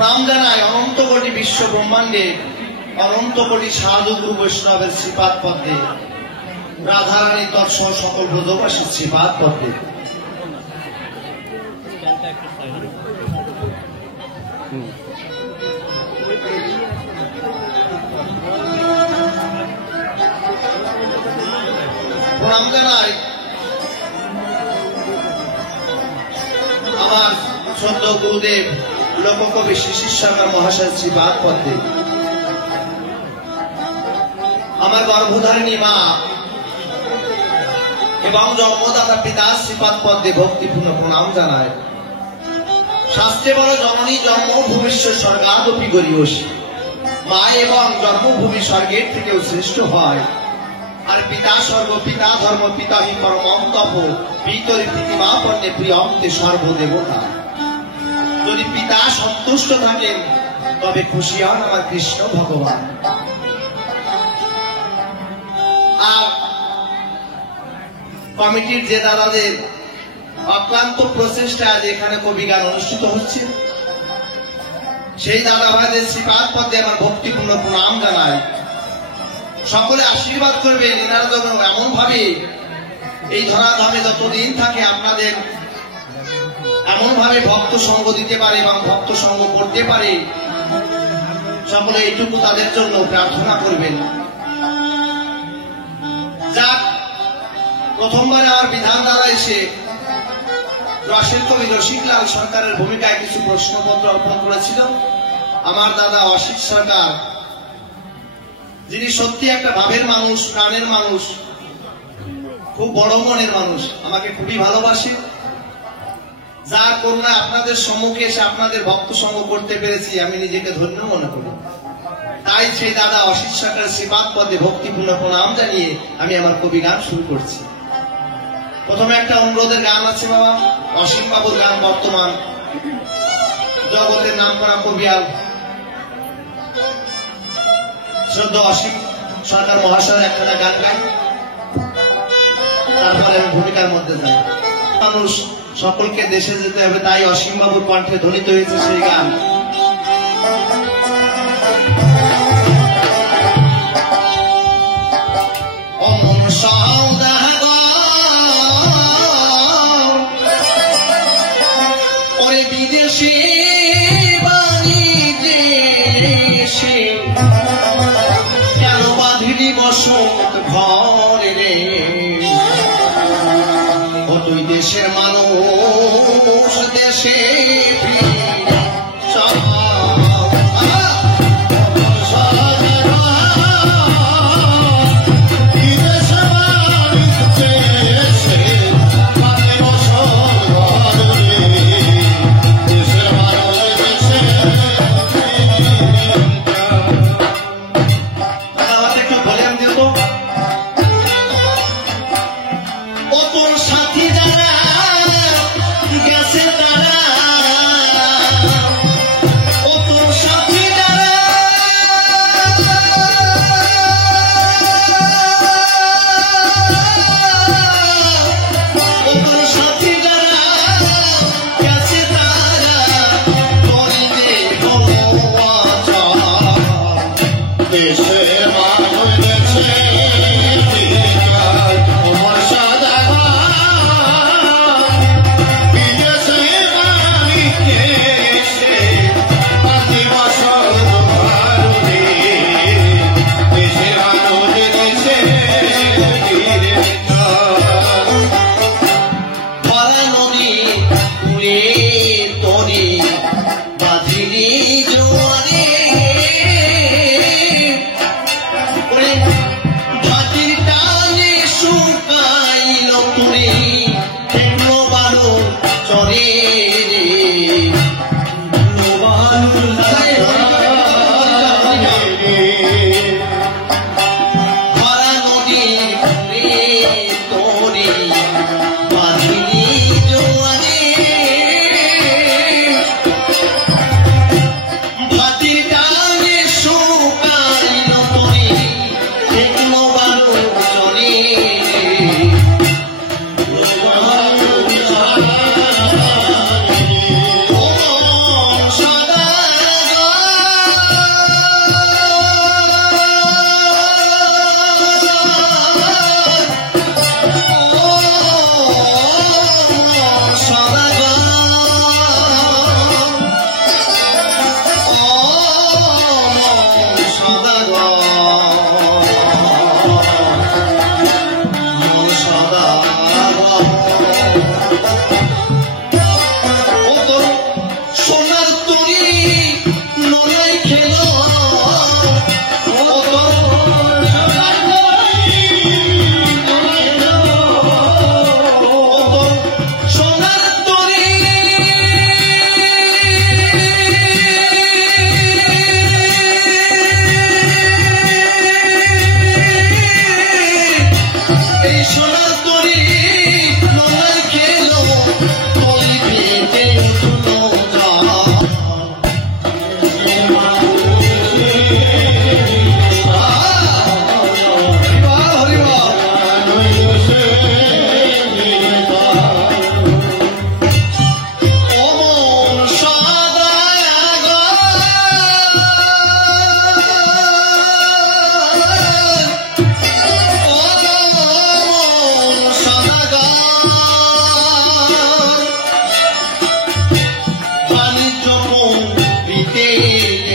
প্রণাম জানাই অনন্ত কোটি বিশ্ব ব্রহ্মাণ্ডে অনন্ত কোটি সাধু গুরু বৈষ্ণবের শ্রীপাদ পদ্মে, রাধারানী তৎসহ সকল ব্রজবাসী শ্রীপাদ পদ্মে। প্রণাম জানাই আমার শ্রদ্ধ গুরুদেব লোককবি শিশির সরকার মহাশয় শ্রীপাদ পদ্মে, আমার গর্ভধারিণী মা এবং জন্মদাতা পিতা শ্রীপাদ পদ্মে ভক্তিপূর্ণ প্রণাম জানায়। শাস্ত্রে বড় জননী জন্মভূমিষ্য স্বর্গাদপি গরীয়সী, মা এবং জন্মভূমি স্বর্গের থেকেও শ্রেষ্ঠ হয়। আর পিতা স্বর্গ পিতা ধর্ম পিতা হি পরমং তপ পিতরি প্রীতিমা পণ্যে প্রিয়ন্তে সর্বদেবতা। যদি পিতা সন্তুষ্ট থাকেন তবে খুশি হন আমার কৃষ্ণ ভগবান। আর কমিটির যে দাদাদের অক্লান্ত প্রচেষ্টা আজ এখানে কবিগান অনুষ্ঠিত হচ্ছে, সেই দাদা ভাইদের শ্রীপাদ পদ্মে আমার ভক্তিপূর্ণ প্রণাম জানাই। সকলে আশীর্বাদ করবেন, এনারা যেন এমন ভাবে এই ধরাধামে যতদিন থাকে আপনাদের এমন ভাবে ভক্ত সঙ্গ দিতে পারে এবং ভক্ত সঙ্গ করতে পারে। সকলে এইটুকু তাদের জন্য প্রার্থনা করবেন। যাক, প্রথমবার আমার বিধান দ্বারা এসে রসের কবি রসিকলাল সরকারের ভূমিকায় কিছু প্রশ্নপত্র অর্পণ করেছিল। আমার দাদা অসিত সরকার, যিনি সত্যি একটা ভাবের মানুষ, প্রাণের মানুষ, খুব বড় মনের মানুষ, আমাকে খুবই ভালোবাসে, যার করুণা আপনাদের সম্মুখে এসে আপনাদের ভক্ত সঙ্গ করতে পেরেছি আমি নিজেকে ধন্য মনে করি। তাই সেই দাদা অসিত সরকারের শ্রীপাদ পদ্মে ভক্তিপূর্ণ প্রণাম জানিয়ে আমি আমার কবি গান শুরু করছি। প্রথমে একটা অনুরোধের গান আছে বাবা, অসীম বাবুর গান, বর্তমান জগতের নাম করা কবিয়াল শ্রদ্ধা অসীম সরকার মহাশয়ের একটা গান গাই, তারপরে আমি ভূমিকার মধ্যে যাই। মানুষ সকলকে দেশে যেতে হবে, তাই অসীম বাবুর কণ্ঠে ধ্বনিত হয়েছে সেই গান। বিদেশে কেন বাঁধিলি বসত ঘরে রে, কতই দেশের মানুষ দেশে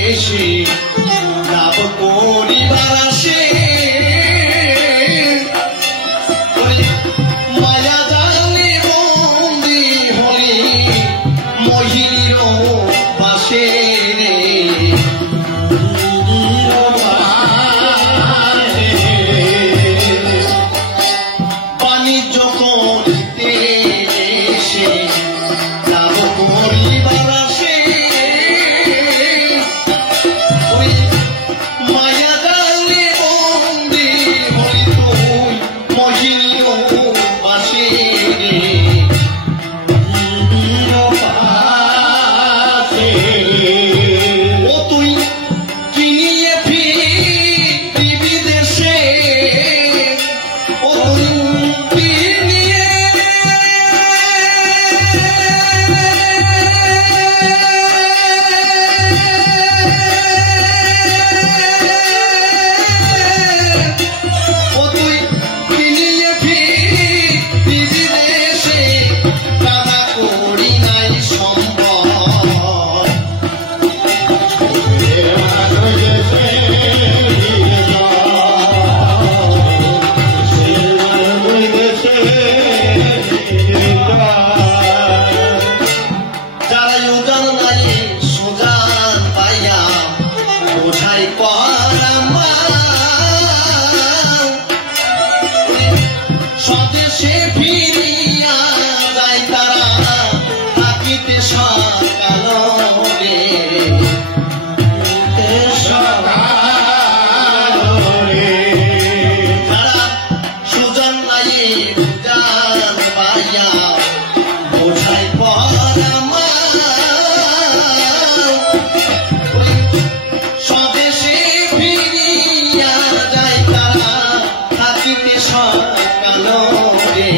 দেশে লাভ করিবার আসে মায়া জালে বন্দি হলি মহিনীর বাসে বাণিজ্য করিতে এসে লাভ করিবার আসে ওই মায়া জালে বন্দি হলি তুই মহিনীর বাসে ও তুই কিনিয়ে ফিরবি দেশে ও তুই কিনিয়ে ও তুই কিনিয়ে ফিরবি দেশে দাদা করি নাই সম্ভব যারা ইউজান নাই সুজান পাইয়া বোঝাই করামা স্বদেশে ফিরিয়া যায় তারা থাকিতে সকাল রে যারা সুজান নাই সুজান পাইয়া বোঝাই করামা স্বদেশে ফিরিয়া যায় তারা থাকিতে সকাল রে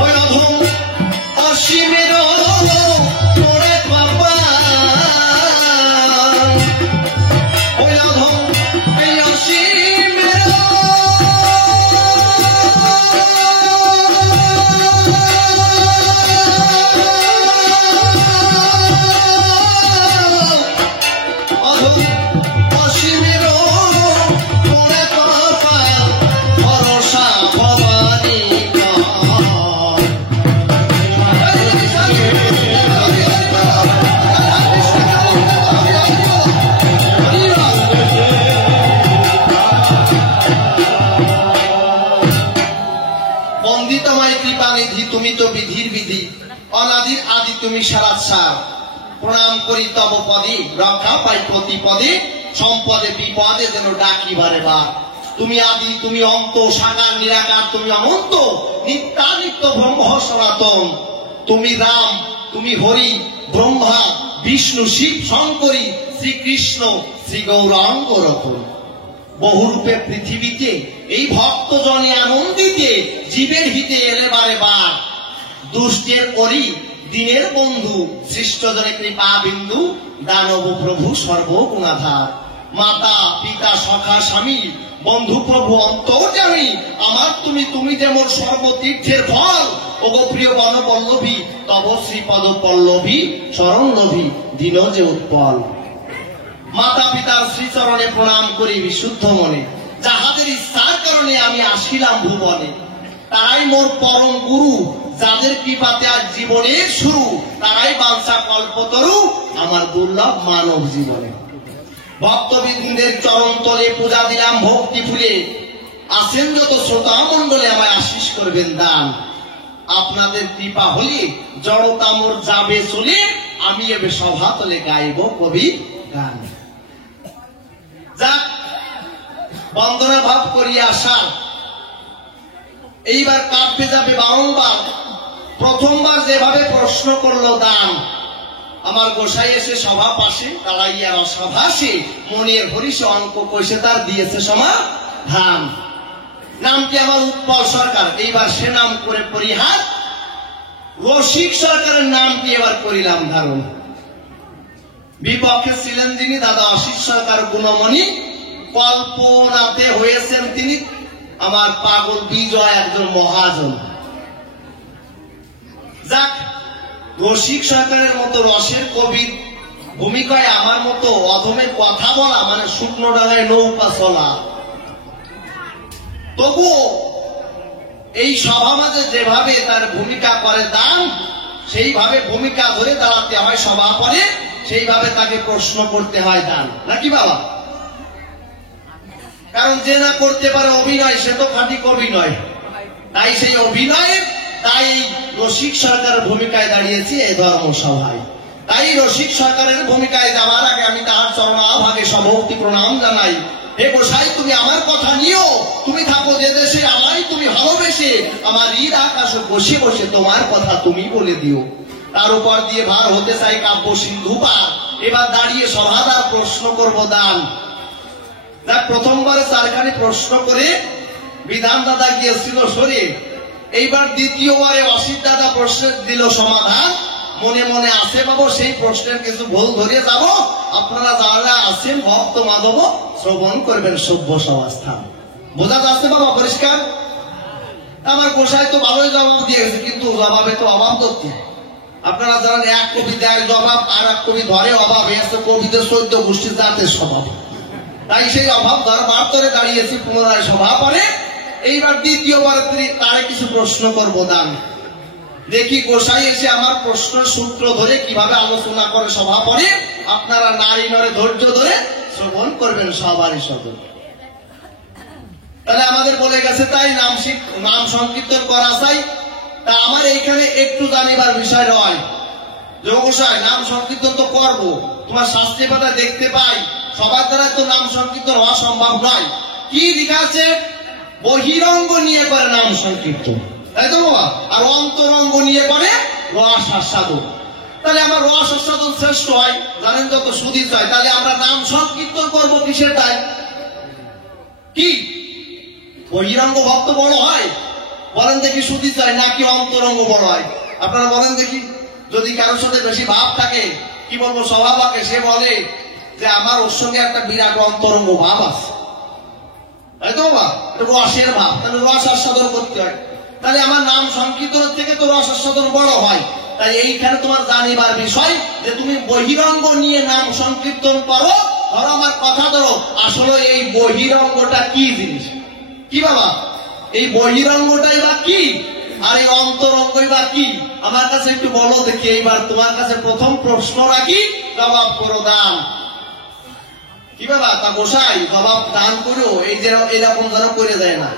ওই অধম অসীমের পড়ে বাবা ওই অধম এই অসীমের অসীমের পড়ে বাবা ভরসা ভবানী বন্দিতমায় কৃপানিধি তুমি তো বিধির বিধি অনাদির আদি তুমি সারাৎসার প্রণাম করি তব পদে রক্ষা পাই প্রতিপদে সম্পদে বিপদে যেন ডাকিবারে বা তুমি আদি তুমি অন্ত সাকার নিরাকার তুমি অনন্ত নিত্যানিত্য ব্রহ্ম সনাতন তুমি রাম তুমি হরি ব্রহ্মা বিষ্ণু শিব শঙ্করী শ্রীকৃষ্ণ শ্রী গৌরাঙ্গ রতন বহুরূপে পৃথিবীতে এই ভক্ত জনে আনন্দিতে জীবের হিতে এলে বারে বার দুষ্টের করি দিনের বন্ধু সৃষ্ট জনে কৃপা বিন্দু দানব প্রভু সর্বগুণাধার মাতা পিতা সখা স্বামী বন্ধু প্রভু অন্তর্যামী আমার তুমি তুমি যেমন সর্বতীর্থের ফল ওগো প্রিয় বনপল্লভী তব শ্রীপদ পল্লভী শরণ লভী দিন যে উৎপল মাতা পিতার শ্রীচরণে প্রণাম করি বিশুদ্ধ মনে যাহাদের ইচ্ছার কারণে আমি আসিলাম ভুবনে তারাই মোর পরম গুরু যাদের কৃপাতে আজ জীবনের শুরু তারাই বাঞ্ছা কল্পতরু আমার দুর্লভ মানব জীবনে ভক্তবৃন্দের চরণ তলে পূজা দিলাম ভক্তি ফুলে আসেন যত শ্রোতা মণ্ডলে আমায় আশীষ করবেন দান আপনাদের কৃপা হলে জড়তা মোর যাবে চলে আমি এবে সভা তলে গাইব কবি গান যাক বন্দনা ভাব করিয়া আসার এইবার কাঁপবে যাবে বারংবার প্রথমবার যেভাবে প্রশ্ন করলো দান আমার গোসাই এসে সভা পাশে দাঁড়াইয়া রসভাসে মনের হরিষে অঙ্ক কষে তার দিয়েছে সমাধান নামটি আমার উৎপল সরকার এইবার সে নাম করে পরিহার রসিক সরকারের নামটি এবার করিলাম ধারণ বিপক্ষে ছিলেন যিনি দাদা আশিস সরকার গুণমণি কল্পনাতে হয়েছেন তিনি আমার পাগল বিজয় একজন মহাজন যাক রসিক সরকারের মতো রসের কবির ভূমিকায় আমার মতো অধমের কথা বলা মানে শুকনো ডাঙায় নৌকা চলা। তবুও এই সভা মাঝে যেভাবে তার ভূমিকা করে দান, সেইভাবে ভূমিকা ধরে দাঁড়াতে হয় সভা পরে, সেইভাবে তাকে প্রশ্ন করতে হয় দান, নাকি বাবা? কারণ যে না করতে পারে অভিনয়, সে তো খাঁটি কবি নয়। তাই সেই অভিনয়ে তাই রসিক সরকারের ভূমিকায় দাঁড়িয়েছি এই ধর্মসভায়। তাই রসিক সরকারের ভূমিকায় যাওয়ার আগে আমি তার চরণাভাগে সভক্তি প্রণাম জানাই। হে গোসাই, তুমি আমার কথা নিও, তুমি থাকো যে দেশে, আমায় তুমি ভালোবেসে আমার হৃদ আকাশে বসে বসে তোমার কথা তুমি বলে দিও। তার উপর দিয়ে ভার হতে চাই কাব্য সিন্ধু পার। এবার দাঁড়িয়ে সভাদার প্রশ্ন করবো দান। যাক, প্রথমবারে চারখানি প্রশ্ন করে বিধান দাদা গিয়েছিল সরে, এইবার দ্বিতীয়বারে অসিত দাদা প্রশ্নের দিল সমাধান। মনে মনে আছে বাবু, সেই প্রশ্নের কিছু ভুল ধরিয়ে যাব। আপনারা যারা আছেন ভক্ত মাধব শ্রবণ করবেন সভ্য সমাস্থান। বোঝা যাচ্ছে বাবা পরিষ্কার? আমার গোসাই তো ভালোই জবাব দিয়ে গেছে, কিন্তু জবাবে তো অভাব ধরতে। আপনারা জানেন এক কবি দেয় জবাব, আর এক কবি ধরে অভাব। এসে কবিদের 14 গোষ্ঠীর জাতের স্বভাব। তাই সেই অভাব ধরবার ধরে দাঁড়িয়েছি পুনরায় সভা পরে। এইবার দ্বিতীয়বার তারে কিছু প্রশ্ন করবো দান। দেখি গোসাই এসে আমার প্রশ্ন সূত্র ধরে কিভাবে আলোচনা করে সভা পরে। আপনারা নারী নরে ধৈর্য ধরে শ্রবণ করবেন সবারই সদর। তাহলে আমাদের বলে গেছে তাই নাম সংকীর্তন করা চাই। তা আমার এইখানে একটু জানিবার বিষয় নয় যে গোসাই নাম সংকীর্তন তো করবো, তোমার শাস্ত্রে পাতা দেখতে পাই সবার দ্বারা তো নাম সংকীর্তন হওয়া সম্ভব নয়। কি লেখা আছে? বহিরঙ্গ নিয়ে করে নাম সংকীর্তন, তাই তো বাবা? আর অন্তরঙ্গ নিয়ে করে রস আস্বাদন। তাহলে আমার রস আস্বাদন শ্রেষ্ঠ হয়, জানেন যত সুদী চাই। তাহলে আমরা নাম সংকীর্তন করবো কিসের তাই? কি বহিরঙ্গ ভক্ত বড় হয়? বলেন দেখি, সুদী চাই নাকি অন্তরঙ্গ বড় হয়? আপনারা বলেন দেখি। যদি কারোর সাথে বেশি ভাব থাকে, কি বলবো, স্বভাবকে, সে বলে যে আমার ওর সঙ্গে একটা বিরাট অন্তরঙ্গ ভাব আছে, তাই তো বাবা? রসের ভাব, তাহলে রস আস্বাদন করতে হয়। তাহলে আমার নাম সংকীর্তন থেকে তো রস আস্বাদন বড় হয়। তাই এইখানে তোমার জানিবার বিষয় যে তুমি বহিরঙ্গ নিয়ে নাম সংকীর্তন করো। ধরো আমার কথা ধরো, আসলে এই বহিরঙ্গটা কি জিনিস? কি বাবা? এই বহিরঙ্গটাই বা কি, আর এই অন্তরঙ্গই বা কি? আমার কাছে একটু বলো দেখি। এইবার তোমার কাছে প্রথম প্রশ্ন রাখি, জবাব করো দান। কি বাবা? তা গোসাই জবাব দান করো, এই যে এরকম যেন করে দেয় না।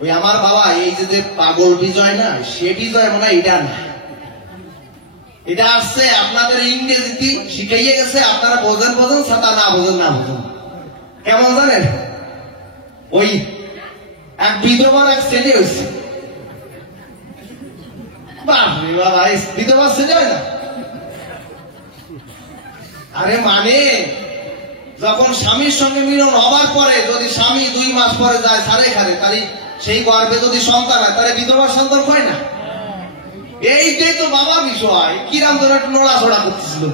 ওই আমার বাবা এই যে পাগল বিজয় না, সে বিজয় মনে হয় এটা না। এটা আসছে আপনাদের ইংরেজিতে শিখাইয়ে গেছে, আপনারা বোঝেন বোঝেন, ছাতা না বোঝেন না বোঝেন। কেমন জানেন? ওই এক বিধবার এক ছেলে হয়েছে। বাবা, বিধবা ছেলে হয় না? আরে মানে যখন স্বামীর সঙ্গে মিলন হবার পরে যদি স্বামী 2 মাস পরে যায় সারে খারে, তাহলে সেই গর্ভে যদি সন্তান হয়, তাহলে বিধবার সন্তান হয় না? এইটাই তো বাবা বিষয়। কিরাম ধরে একটু নড়াচড়া করতেছিল।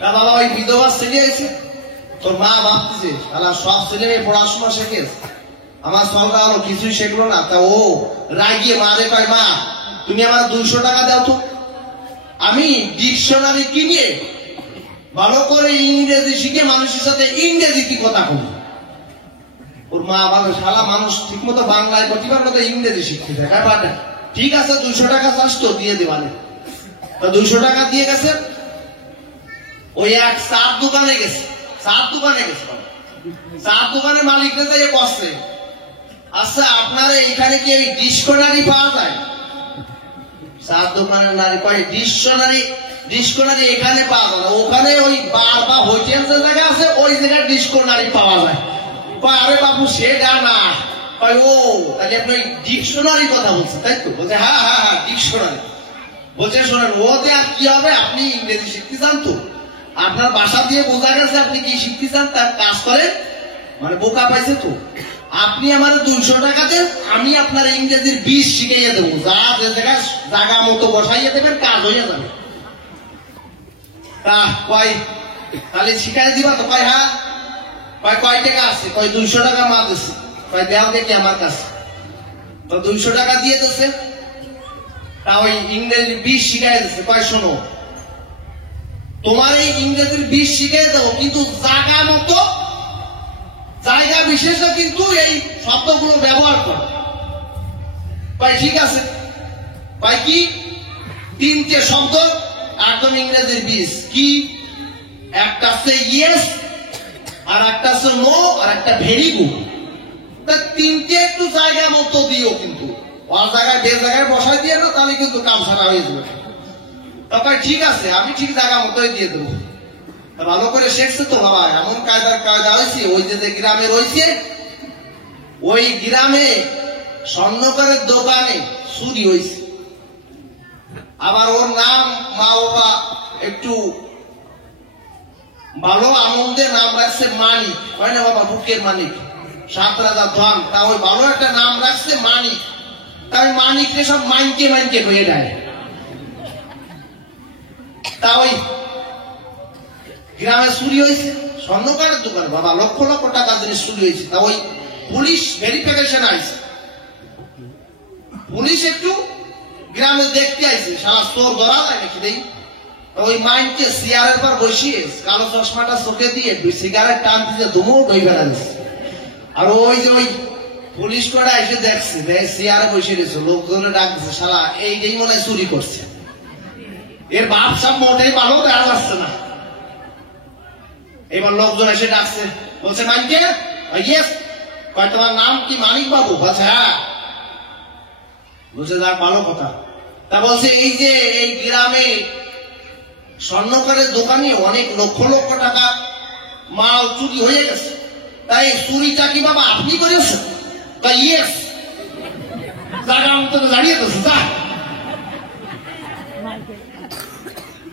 তা বাবা ওই বিধবার ছেলে এসে, তোর মা ভাবতেছে সব ছেলে মেয়ে পড়াশোনা শেখেছে, আমার সরকার আলো কিছুই শেখলো না। তা ও রাগিয়ে মারে কয়, মা তুমি আমার 200 টাকা দাও তো, আমি ডিকশনারি কিনে ভালো করে ইংরেজি শিখে মানুষের সাথে ইংরেজিতে কথা বলি। ওর মা ভালো, শালা মানুষ ঠিক মতো বাংলায় করতে পারবে তো ইংরেজি শিখতে চায়। ঠিক আছে 200 টাকা চাষ তো দিয়ে দেবানে। 200 টাকা দিয়ে গেছে। ওই এক চার দোকানে গেছে, চার দোকানে মালিকরা যাই বসছে, আচ্ছা আপনারা এখানে কি এই ডিকশনারি পাওয়া যায়? চার দোকানের নারী কয় ডিকশনারি এখানে পাওয়া যায় না, ওখানে ওই বার বা হোটেল যে জায়গা আছে ওই জায়গায় ডিকশনারি পাওয়া যায়। আরে বাবু সেটা না। ও তাহলে আপনি ডিকশনারি কথা বলছেন তাই তো? বলছে হ্যাঁ হ্যাঁ হ্যাঁ ডিকশনারি। বলছে শোনেন, ওতে আর কি হবে, আপনি ইংরেজি শিখতে চান তো, আপনার বাসা দিয়ে বোঝা গেছে আপনি কি শিখতে চান, তার কাজ করেন, মানে বোকা পাইছে তো। আপনি আমার 200 টাকা দেন, আমি আপনার ইংরেজির 20 শিখাইয়া দেবো, যা যে জায়গায় জায়গা মতো বসাইয়া দেবেন, কাজ হইয়া যাবে। তা কয় তাহলে শিখাই দিবা তো? কয় হ্যাঁ। কয় টাকা আছে? কয় 200 টাকা মা দিচ্ছে। কয় দেও দেখি আমার কাছে। তো 200 টাকা দিয়ে দিচ্ছে। তা ওই ইংরেজি 20 শিখাই দিচ্ছে, কয় শোনো তোমার এই ইংরেজির 20 শিখাই দেবো, কিন্তু জায়গা মতো জায়গা বিশেষে কিন্তু এই শব্দগুলো ব্যবহার করো। কয় ঠিক আছে। কয় কি 3টে শব্দ একদম ইংরেজির 20 কি, একটা হচ্ছে ইয়েস, আর একটা হচ্ছে নো, আর একটা ভেরি গুড। তা 3টে একটু জায়গা মতো দিও, কিন্তু ওর জায়গায় যে জায়গায় বসাই দিয়ে না, তাহলে কিন্তু কাম সারা হয়ে যাবে। তারপরে ঠিক আছে, আমি ঠিক জায়গা মতোই দিয়ে দেবো। ভালো করে শেখছে তো বাবা, এমন কায়দা হয়েছে। ওই যে গ্রামে রয়েছে, ওই গ্রামে স্বর্ণকারের দোকানে চুরি হয়েছে। আবার ওর নাম মা বাবা একটু ভালো আনন্দে নাম রাখছে মানিক, হয় না বাবা, বুকের মানিক, 7 রাজা ধন। তা ওই ভালো একটা নাম রাখছে মানিক। তাই মানিককে সব মাইনকে হয়ে দেয়। তা ওই গ্রামে চুরি হয়েছে, স্বর্ণকারের দোকান বাবা, লক্ষ লক্ষ টাকা জিনিস চুরি হয়েছে। তা ওই পুলিশ ভেরিফিকেশন আইছে, পুলিশ একটু গ্রামে দেখতে আইছে, সারা চোর ধরা যায় নাকি দেই। ওই মাইনকে চেয়ারের পর বসিয়ে কালো চশমাটা চোখে দিয়ে সিগারেট টান দিয়ে ধুমো ঢই বেড়া দিচ্ছে। আর ওই যে ওই পুলিশ কটা এসে দেখছে, চেয়ারে বসে রয়েছে, লোকজনে ডাক দিচ্ছে, সারা এইটাই মনে হয় চুরি করছে। এর বাপ সব মোটেই ভালো দেখা যাচ্ছে না। এবার লোকজন এসে ডাকছে, বলছে মাইনকে, ইয়েস। কয় তোমার নাম কি? মানিক বাবু। বলছে হ্যাঁ। বুঝে যাক, ভালো কথা। তা বলছে এই যে এই গ্রামে স্বর্ণকারের দোকানে অনেক লক্ষ লক্ষ টাকা মাল চুরি হয়ে গেছে, তাই চুরিটা কি বাবা আপনি করেছেন? তাই ইয়েস। জায়গা মতো দাঁড়িয়ে গেছে, যা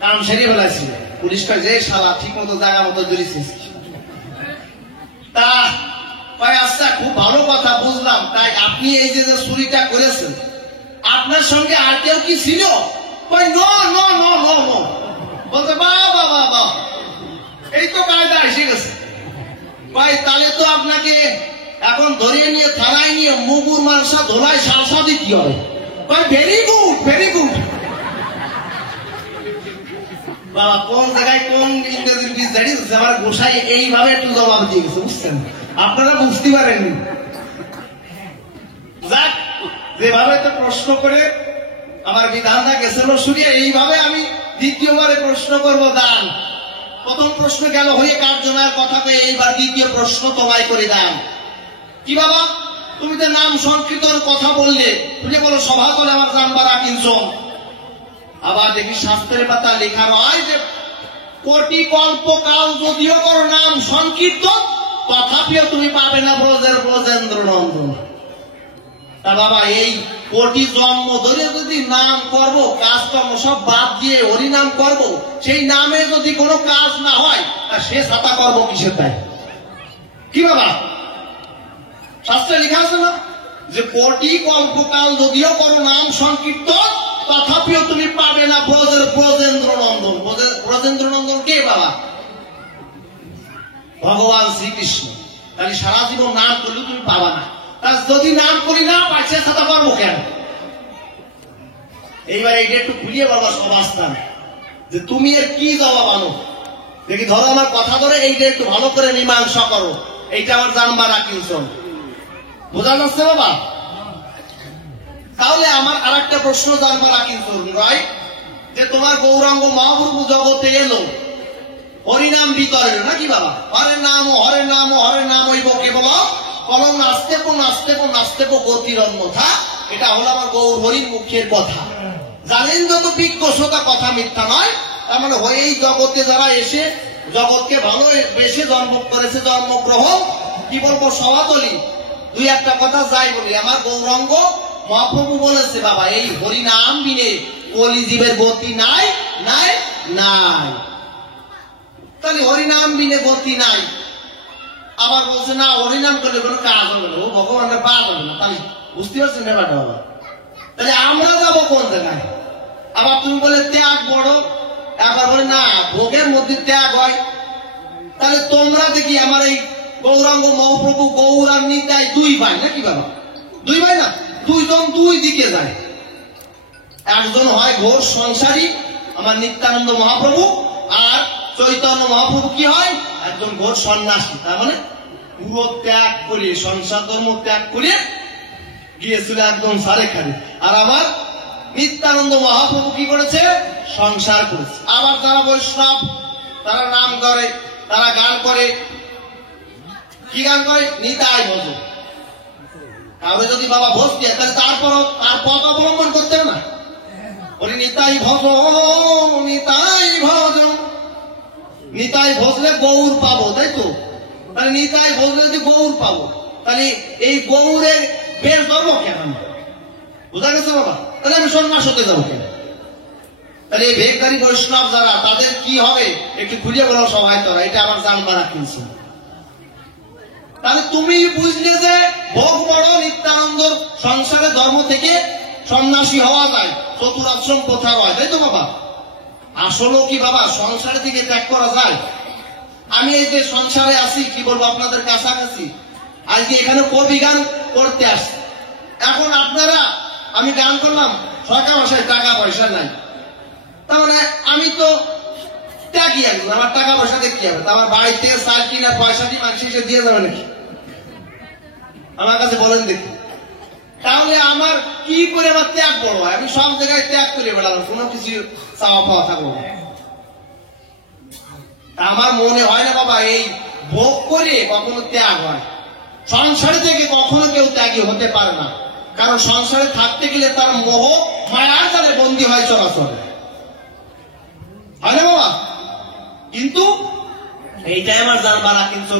কাম সেরে ফেলাইছিল। পুলিশ কয় যে শালা ঠিক মতো জায়গা মতো ধরেছিস। তা কয় আচ্ছা, খুব ভালো কথা, বুঝলাম। তাই আপনি এই যে চুরিটা করেছেন, আপনার সঙ্গে আর কেউ কি ছিল? কয় no no no no no. বলতে বাবা বাবা, এই তো কায়দা এসে গেছে। ভাই তাহলে তো আপনাকে এখন ধরিয়ে নিয়ে থানায় নিয়ে মুগুর মাংসা ধোলায় সালসা দিতে হবে। ভাই ভেরি গুড, ভেরি গুড। বাবা কোন জায়গায় কোন ইংরেজির বীজ দাঁড়িয়ে যাচ্ছে, আমার গোসাই এইভাবে একটু জবাব দিয়ে গেছে, বুঝছেন? আপনারা বুঝতে পারেননি। যাক, যেভাবে তো প্রশ্ন করে আমার বিধানটা গেছিল শুনিয়ে, এইভাবে আমি দ্বিতীয়বারে প্রশ্ন করবো। দান প্রথম প্রশ্ন গেল হয়ে কার্যনার কথা কয়ে, এইবার দ্বিতীয় প্রশ্ন তোমায় করে দান। কি বাবা, তুমি তো নাম সংকীর্তন কথা বললে, তুমি বলো সভাতলে আমার জানবারা কিনছন। আবার দেখি শাস্ত্রের পাতা লেখা হয় যে কোটি কল্প কাল যদিও করো নাম সংকীর্তন, তথাপিও তুমি পাবে না ব্রজের ব্রজেন্দ্র নন্দন। তা বাবা এই কোটি জন্ম ধরে যদি নাম করব, কাজকর্ম সব বাদ দিয়ে হরি নাম করব, সেই নামে যদি কোনো কাজ না হয়, সে ছাতা করবো কিসের? তাই কি বাবা, শাস্ত্রে লেখা আছে না যে কোটি কল্পকাল যদিও করো নাম সংকীর্তন, তথাপিও তুমি পাবে না ব্রজের ব্রজেন্দ্র নন্দন। ব্রজেন্দ্র নন্দন কে বাবা? ভগবান শ্রীকৃষ্ণ। তাহলে সারা জীবন নাম করলে তুমি পাবা না। যদি নাম করি না পাই, সে ছাতা পারবো কেন? এইবার এইটা একটু খুলিয়ে বাবা সমাস্থান, যে তুমি এর কি জবাব আনো দেখি। ধরো আমার কথা ধরে এইটা একটু ভালো করে মীমাংসা করো, এইটা আমার জানবা রাখিনছন। বোঝা যাচ্ছে বাবা? তাহলে আমার আর একটা প্রশ্ন জানবা রাখিনছন, রাইট? যে তোমার গৌরাঙ্গ মহাপ্রভু জগতে এলো, হরিনাম বিতরে নাকি বাবা? হরে নাম হরে নাম হরে নাম হইব কেবল কলম নাস্তেপ নাস্তেপ নাস্তেপ গতির অন্যথা। এটা হলো আমার গৌর হরির মুখের কথা। জানেন যত বিজ্ঞ শ্রোতা, কথা মিথ্যা নয়। তার মানে এই জগতে যারা এসে জগৎকে ভালো বেশে জন্ম করেছে, জন্মগ্রহণ কি বলবো সভাতলি, দুই একটা কথা যাই বলি। আমার গৌরাঙ্গ মহাপ্রভু বলেছে বাবা, এই হরিনাম বিনে কলিজীবের গতি নাই নাই নাই। তাহলে হরিনাম বিনে গতি নাই। আবার বলছে না হরিনাম করলে কোনো কাজ হবে না, ও ভগবানের পাওয়া যাবে না। তাহলে বুঝতে পারছেন ব্যাপারটা বাবা? তাহলে আমরা যাবো কোন জায়গায়? আবার তুমি বলে ত্যাগ বড়, একবার বলে না ভোগের মধ্যে ত্যাগ হয়। তাহলে তোমরা দেখি আমার এই গৌরাঙ্গ মহাপ্রভু গৌরাঙ্গ নিতাই দুই ভাই নাকি বাবা? দুই ভাই না, দুইজন দুই দিকে যায়। একজন হয় ঘোর সংসারী আমার নিত্যানন্দ মহাপ্রভু, আর চৈতন্য মহাপ্রভু কি হয় একজন ঘোর সন্ন্যাসী। তার মানে পুরো ত্যাগ করে সংসার ধর্ম ত্যাগ করে গিয়েছিল একদম সারে খারে। আর আবার নিত্যানন্দ মহাপ্রভু কি করেছে সংসার করেছে। আবার তারা বৈষ্ণব, তারা নাম করে, তারা গান করে। কি গান করে? নিতাই ভজ। কাউরে যদি বাবা ভোজ দিয়ে তাহলে তারপরও তার পথ অবলম্বন করতে না। ওরে নিতাই ভজ, নিতাই ভজ, নিতাই ভজলে গৌর পাবো, তাই তো? তাহলে নিতাই ভজলে যদি গৌর পাবো, তাহলে এই গৌরের বেশ ধর্ম কেন? বোঝা গেছে বাবা? তাহলে আমি সন্ন্যাস হতে যাবো কেন? তাহলে এই বেকারী বৈষ্ণব যারা, তাদের কি হবে একটু খুঁজে বলো সবাই। তোরা এটা আমার জানবা না কিনছে। তাহলে তুমি বুঝলে যে ভোগ বড় নিত্যানন্দ সংসারে ধর্ম থেকে সন্ন্যাসী হওয়া যায়, চতুরাশ্রম প্রথা হয়, তাই তো বাবা? আসলে কি বাবা সংসারে থেকে ত্যাগ করা যায়? আমি এই যে সংসারে আছি, কি বলবো আপনাদের কাছাকাছি, আজকে এখানে কবি গান করতে আসছি। এখন আপনারা, আমি গান করলাম, সরকার ভাষায় টাকা পয়সা নাই, তার মানে আমি তো ত্যাগী একজন, আমার টাকা পয়সা দিয়ে কি হবে? আমার বাড়িতে চাল কিনা পয়সা দিয়ে মানুষ এসে দিয়ে যাবে নাকি? আমার কাছে বলেন দেখি। তাহলে আমার কি করে আমার ত্যাগ বড় হয়? আমি সব জায়গায় ত্যাগ করে বেড়ালাম, কোনো কিছু চাওয়া পাওয়া থাকবো। আমার মনে হয় না বাবা এই ভোগ করে কখনো ত্যাগ হয়। সংসারে থেকে কখনো কেউ ত্যাগী হতে পারে না, কারণ সংসারে থাকতে গেলে তার মোহ মায়ার জালে বন্দী হয় চলাচলে, হয় না বাবা? কিন্তু এইটাই আমার জানবার কিন্তু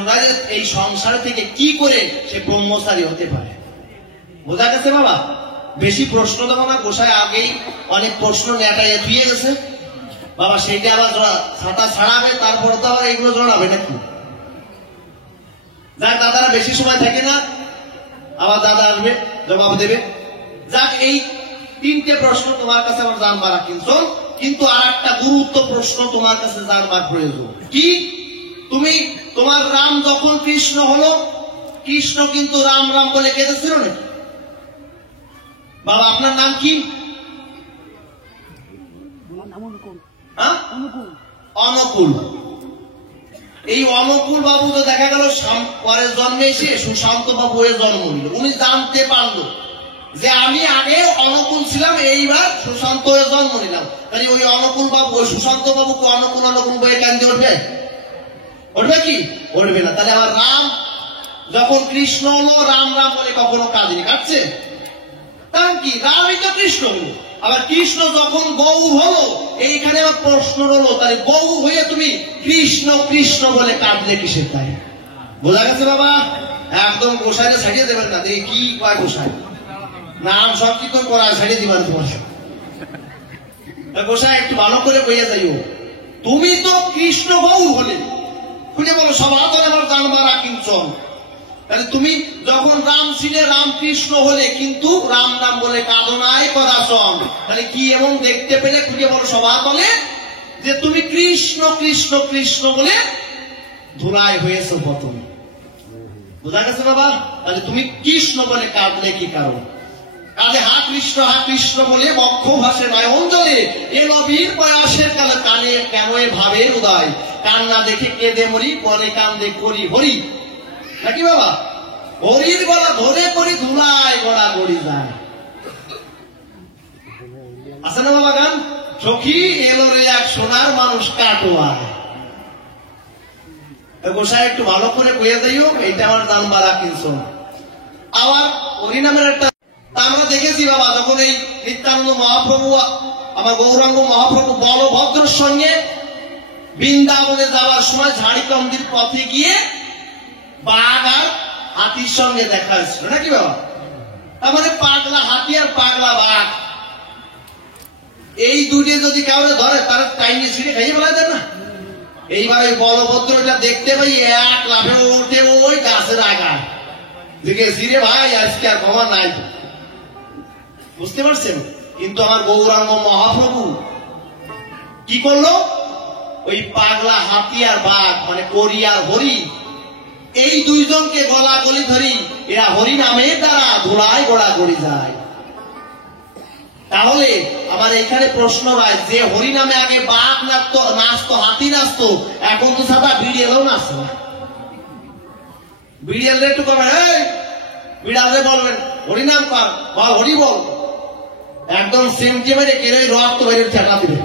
এই সংসার থেকে কি করে সে ব্রহ্মচারী হতে পারে। বোঝা গেছে বাবা? বেশি প্রশ্ন দেবো না, গোসাই আগেই অনেক প্রশ্ন নেটাইয়ে ধুয়ে গেছে বাবা। সেইটা আবার ছাতা ছাড়াবে, তারপরে তো আবার এইগুলো জড়াবে নাকি? যাক, দাদারা বেশি সময় থাকে না, আবার দাদা আসবে জবাব দেবে। যাক, এই তিনটে প্রশ্ন তোমার কাছে আমার জানবার কিন্তু আর একটা গুরুত্ব প্রশ্ন তোমার কাছে জানবার প্রয়োজন। কি? তুমি তোমার রাম যখন কৃষ্ণ হলো, কৃষ্ণ কিন্তু রাম রাম বলে কেঁদেছিল নাকি? বাবা আপনার নাম কি? অনুকূল। এই অনুকূল বাবু তো দেখা গেল পরের জন্মে এসে সুশান্ত বাবু হয়ে জন্ম নিল। উনি জানতে পারলো যে আমি আগে অনুকূল ছিলাম, এইবার সুশান্ত হয়ে জন্ম নিলাম। তাহলে ওই অনুকূল বাবু, ওই সুশান্ত বাবুকে অনুকূল অনুকূল বয়ে কান্দে উঠবে? উঠবে কি? উঠবে না। তাহলে আবার রাম যখন কৃষ্ণ হলো, রাম রাম বলে কখনো কাঁদিনি, কাটছে? কারণ কি? রামই তো কৃষ্ণ হলো। আবার কৃষ্ণ যখন গৌ হলো, এইখানে আবার প্রশ্ন হলো, তাহলে গৌ হয়ে তুমি কৃষ্ণ কৃষ্ণ বলে কাঁদলে কিসের? তাই বোঝা গেছে বাবা? একদম গোসাইলে ছাড়িয়ে দেবেন না। দেখি কি কয় গোসাই, নাম সংকীর্তন করায় ছাড়িয়ে দিবেন তোমার। গোসাই একটু ভালো করে বইয়া যাইও, তুমি তো কৃষ্ণ গৌ হলে। খুঁজে বলো সবার আমার জানবার কিঞ্চন। তাহলে তুমি যখন রাম ছিলে, রাম কৃষ্ণ হলে, কিন্তু রাম নাম বলে কাঁদনায় করাচন। তাহলে কি এমন দেখতে পেলে? খুঁজে বলো সবার বলে যে তুমি কৃষ্ণ কৃষ্ণ কৃষ্ণ বলে ধুলাই হয়েছো প্রথমে। বোঝা গেছে বাবা? তাহলে তুমি কৃষ্ণ বলে কাঁদলে কি কারণ? কাঁদে হা কৃষ্ণ বলে বক্ষ ভাসে নয়ন জলে, এলো বীর প্রয়াসের কালে কানে কেন এ ভাবের উদয়, কান্না দেখে কেঁদে মরি, পরে কান্দে করি হরি। নাকি বাবা? হরির গলা ধরে করি ধুলায় গড়া গড়ি যায়। আছে না বাবা গান? সখী এলো রে এক সোনার মানুষ কাটোয়ায়। গোসাই একটু ভালো করে বইয়ে দিও, এইটা আমার জানবার কিন্তু। আবার হরিনামের একটা আমরা দেখেছি বাবা, যখন এই নিত্যানন্দ মহাপ্রভু, আমার গৌরাঙ্গ মহাপ্রভু বলভদ্রের সঙ্গে বৃন্দাবনে যাওয়ার সময় ঝাড়িকন্দির পথে গিয়ে বাঘ আর হাতির সঙ্গে দেখা হয়েছিল, নাকি বাবা? তার মানে পাগলা হাতি আর পাগলা বাঘ, এই দুটি যদি কাউরে ধরে তার টাইমে ছিঁড়ে খাইয়ে বলা যায় না। এইবার ওই বলভদ্রটা দেখতে পাই এক লাফে উঠে ওই গাছের আগায় দেখেছি, রে ভাই আজকে আর ক্ষমা নাই। বুঝতে পারছেন? কিন্তু আমার গৌরাঙ্গ মহাপ্রভু কি করলো? ওই পাগলা হাতি আর বাঘ, মানে করি আর হরি, এই দুইজনকে গলা গলি ধরি, এরা হরি নামের দ্বারা ধুলায় গোড়া গড়ি যায়। তাহলে আমার এখানে প্রশ্ন হয়, যে হরিনামে আগে বাঘ নাচতো, হাতি নাচতো, এখন তো সাদা বিড়িয়ালও নাচতো না। বিড়িয়ালরে একটু করবেন, এই বিড়ালরে বলবেন হরিনাম কর বা হরি বল, একদম সেমটি মেরে কেড়ে রক্ত বেরিয়ে ঠেকা দিবে।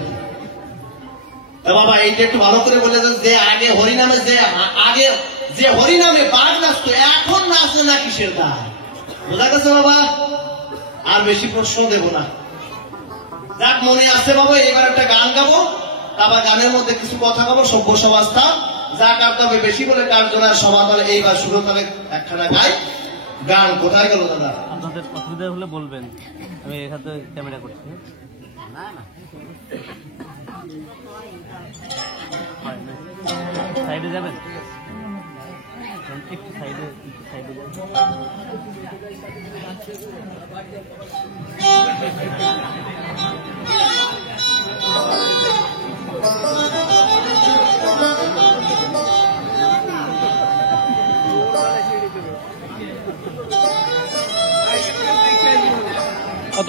বাবা এইটা একটু ভালো করে বলে দেন, যে আগে হরিনামে যে হরিনামে বাঘ নাচতো, এখন নাচে না কিসের দায়? বোঝা গেছে বাবা? আর বেশি প্রশ্ন দেব না। যাক, মনে আছে বাবা, এবার একটা গান গাবো, তারপর গানের মধ্যে কিছু কথা বলবো, সভ্য সমাজটা যা কাটতে হবে বেশি বলে কার্যনার সভা তাহলে এইবার শুরু তাহলে একখানা গাই। গান কোথায় গেল দাদা? আপনাদের অসুবিধা হলে বলবেন, আমি এখানে ক্যামেরা করছি। সাইডে যাবেন, একটু সাইডে যাবেন।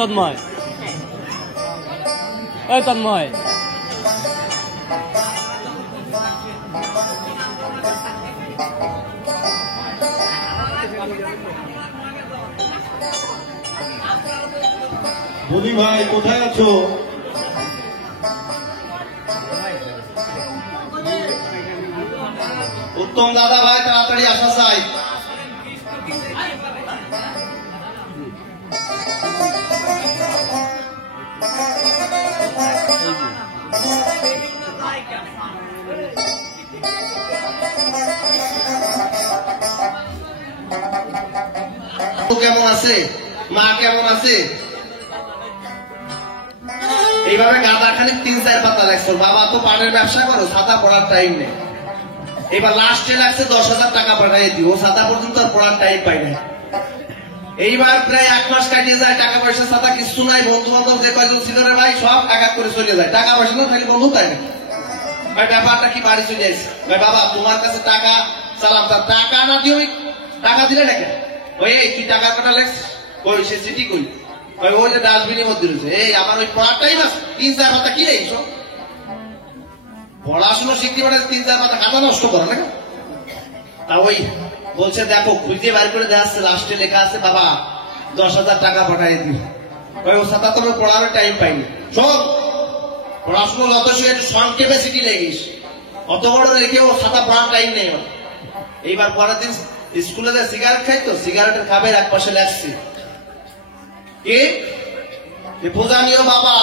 তন্ময়, ওই তন্ময়, বলি ভাই কোথায় আছো? উত্তম দাদা ভাই তাড়াতাড়ি আসা চাই। কেমন আছে? মা কেমন আছে? এইভাবে গাঁদা খালি 3-4 পাতা লাগছে। বাবা তো পাটের ব্যবসা করো, ছাতা পড়ার টাইম নেই। এবার লাস্টে লাগছে 10,000 টাকা পাঠাই দিও, ছাতা পর্যন্ত আর পড়ার টাইম পাই না। এইবার প্রায় 1 মাস কাটিয়ে যায়, টাকা পয়সা ছাতা কিছু নাই। বন্ধু বান্ধব যে কয়জন ছিল রে ভাই, সব এক এক করে চলে যায়। টাকা পয়সা না খালি বন্ধু তাই না ভাই, ব্যাপারটা কি বাড়ি চলে আসছে ভাই। বাবা তোমার কাছে টাকা চালাম, টাকা না দিয়ে টাকা দিলে না কেন? ওই তুই টাকা কাটা লেখ কই, সে সিটি কই, ওই যে ডাস্টবিনের মধ্যে রয়েছে। এই আমার ওই পড়ার টাইম আছে, 3-4 পাতা কি রেখেছ? পড়াশুনো শিখতে পারে, 3-4 পাতা খাতা নষ্ট করো না। তা ওই বলছে দেখো, খুঁজে বার করে দেখাচ্ছে, লাস্টে লেখা আছে বাবা 10,000 টাকা পাঠাই দিই। ওই ও ছাতা তোর পড়ার টাইম পাইনি। শোন, পড়াশুনো যত সে একটু সংক্ষেপে সিটি লেগিস, অত বড় রেখে ও ছাতা পড়ার টাইম নেই। এইবার পরের দিন স্কুলে যে সিগারেট খাইতো, সিগারেটের খাবের এক পাশে লাগছে কি বোঝা নিও বাবা,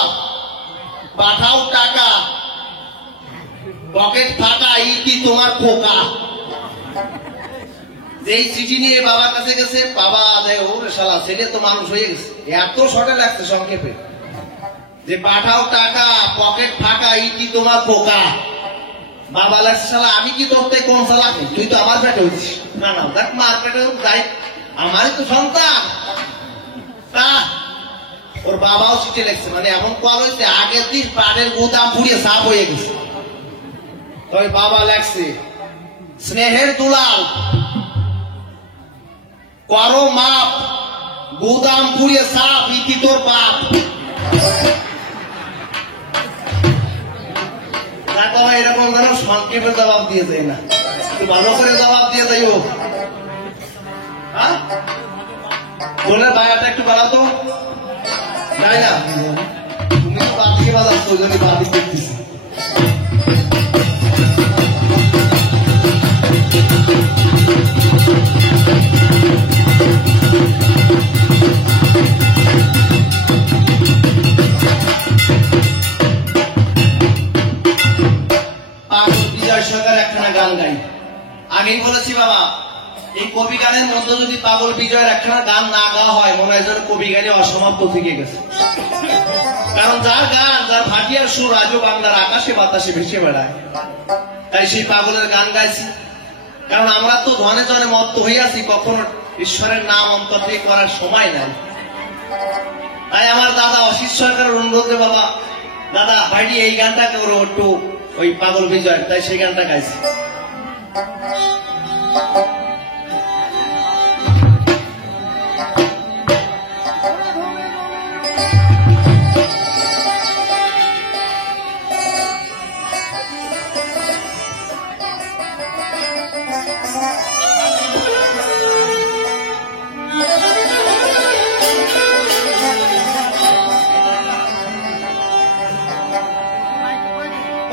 পাঠাও টাকা, পকেট ফাটা, ইতি তোমার পোকা। যেই চিঠি নিয়ে বাবার কাছে গেছে, বাবা দেয় ওরে শালা ছেলে তো মানুষ হয়ে গেছে। এত শর্টে লাগছে সংক্ষেপে, যে পাঠাও টাকা, পকেট ফাঁকা, ইতি তোমার পোকা। বাবা লাগছে শালা আমি কি করতে কোন শালা, তুই তো আমার পেটে হচ্ছিস। না না দেখ, মার পেটে যাই, আমারই তো সন্তান। তা ওর বাবাও চিঠি লেখছে, মানে এমন কল হয়েছে আগের দিন পাটের গুদাম পুড়িয়ে সাপ হয়ে গেছে। তবে বাবা লেখছে, স্নেহের দুলাল করো মাপ, গুদাম পুড়িয়ে সাপ, ইতি তোর বাপ। দেখো এরকম যেন সংক্ষেপে জবাব দিয়ে যায় না, একটু ভালো করে জবাব দিয়ে যাইও। হ্যাঁ বলে ভাইয়াটা একটু বাড়াতো যাই না, তুমি তো বাদিকে বাজাচ্ছ, ওই জন্য বাদিক দেখতেছি। বিজয় সরকার একখানা গান গাই, আগেই বলেছি বাবা, এই কবি গানের মধ্যে যদি পাগল বিজয়ের একখানা গান না গাওয়া হয়, মনে হয় যেন কবি গানে অসমাপ্ত থেকে গেছে। কারণ যার গান, যার ভাটিয়ার সুর আজও বাংলার আকাশে বাতাসে ভেসে বেড়ায়, তাই সেই পাগলের গান গাইছি। কারণ আমরা তো ধনে ধনে মত্ত হয়ে আছি, কখনো ঈশ্বরের নাম অন্তর থেকে করার সময় নাই। তাই আমার দাদা অসিত সরকারের অনুরোধে বাবা, দাদা ভাইটি এই গানটা করো একটু, ওই পাগল বিজয়, তাই সেই গানটা গাইছি।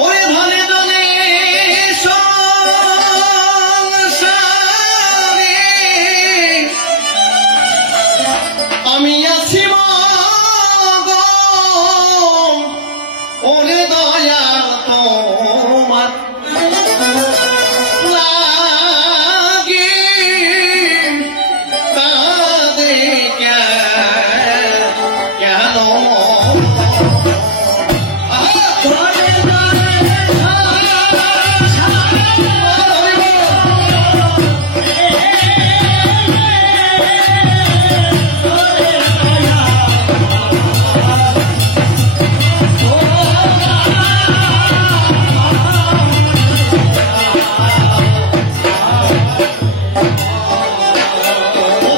ওরে ধনে ধনে সংসারে আমি আছি মগো, ওরে দয়া তোমার লাগে কাঁদে কেন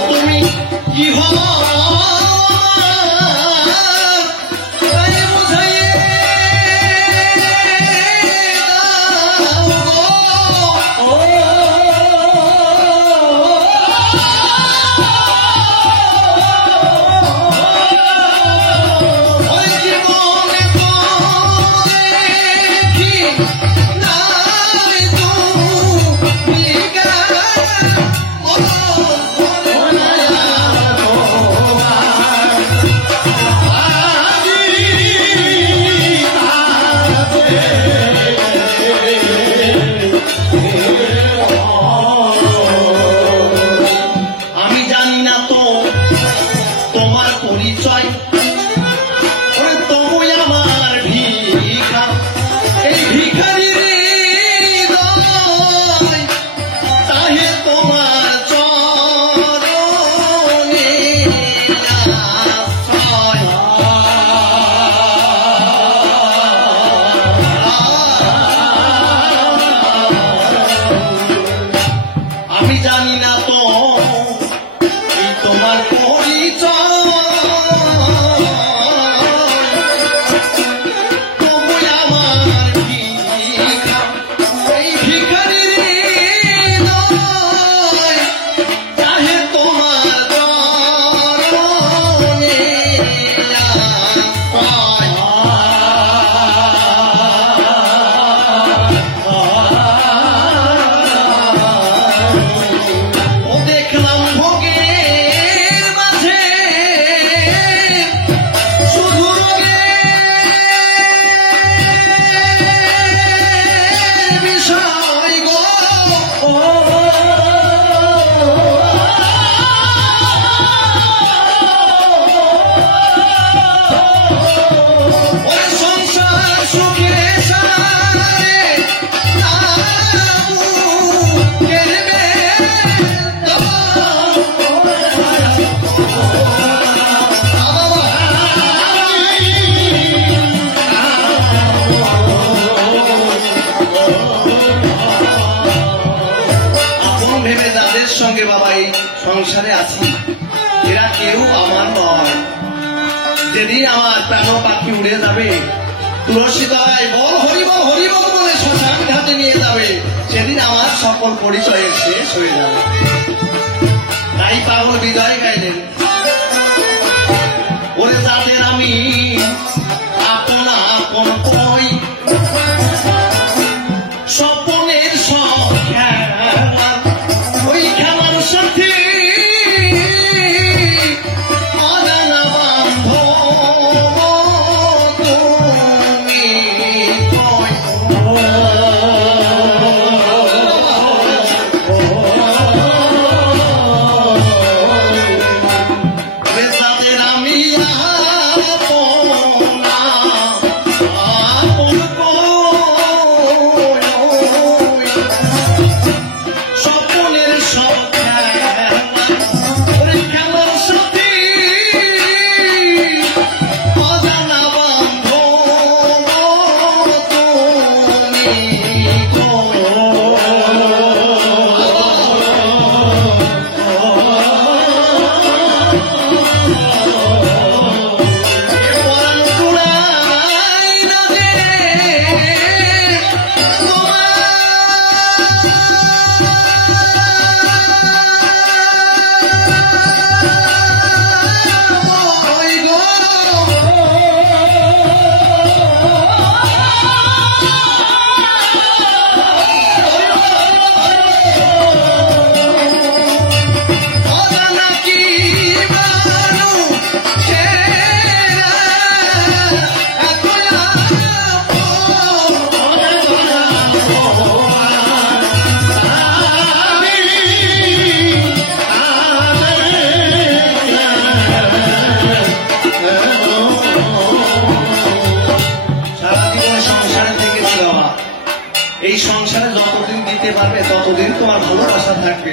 তুমি কি হও আমি জানি না তো তোমার পরিচয়, ওরে তুমি আমার ভিখা, এই ভিখারির হৃদয় তাহে তোমার চরণে আশ্রয়। আমি জানি না তো এই তোমার পরিচয়, তবু আমার ভিখা, এই ভিখারির হৃদয় চাহে তোমার চরণে আশ্রয়। ও দেখলাম ভোগের মাঝে শুধু রোগের বিষয় গো, ওরে সংসার সুখে সারে তাবু কেড়বে আপন ভেবে যাদের সঙ্গে বাবা এই সংসারে আছি, এরা কেউ আমার নয়। যেদিন আমার প্রাণ পাখি উড়ে যাবে, তুলসী তলায় বল হরিবল হরিবল বলে শ্মশান ঘাটে নিয়ে যাবে, সেদিন আমার সকল পরিচয়ের শেষ হয়ে যাবে। তাই পাগল বিজয় গাইলেন, ওরে তাদের আমি আপন আপন কই, স্বপনের সব খেলা, ওই খেলার সাথে অজানা বান্ধব তুমি কই। সংসারে যতদিন দিতে পারবে ততদিন তোমার ভালোবাসা থাকবে,